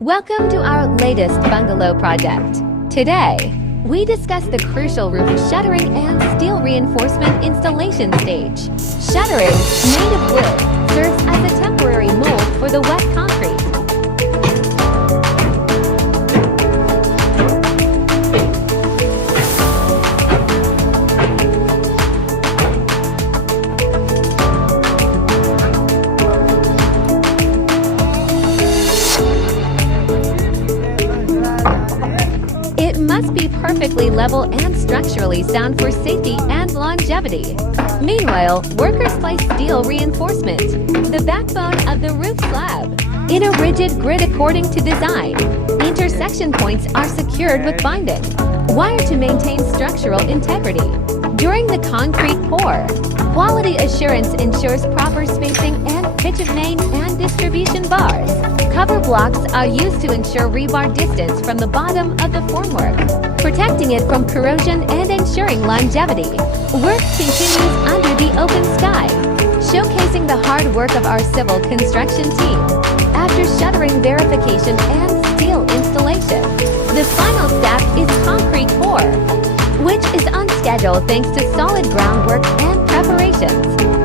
Welcome to our latest bungalow project. Today, we discuss the crucial roof shuttering and steel reinforcement installation stage. Shuttering, made of wood, serves as a temporary mold for the wet concrete. It must be perfectly level and structurally sound for safety and longevity. Meanwhile, workers place steel reinforcement, the backbone of the roof slab, in a rigid grid according to design. Intersection points are secured with binding wire to maintain structural integrity. During the concrete pour, quality assurance ensures proper spacing and pitch of main and distribution bars. Cover blocks are used to ensure rebar distance from the bottom of the formwork, protecting it from corrosion and ensuring longevity. Work continues under the open sky, showcasing the hard work of our civil construction team. After shuttering verification and steel installation, the final step is concrete pour, which is on schedule thanks to solid groundwork and preparations.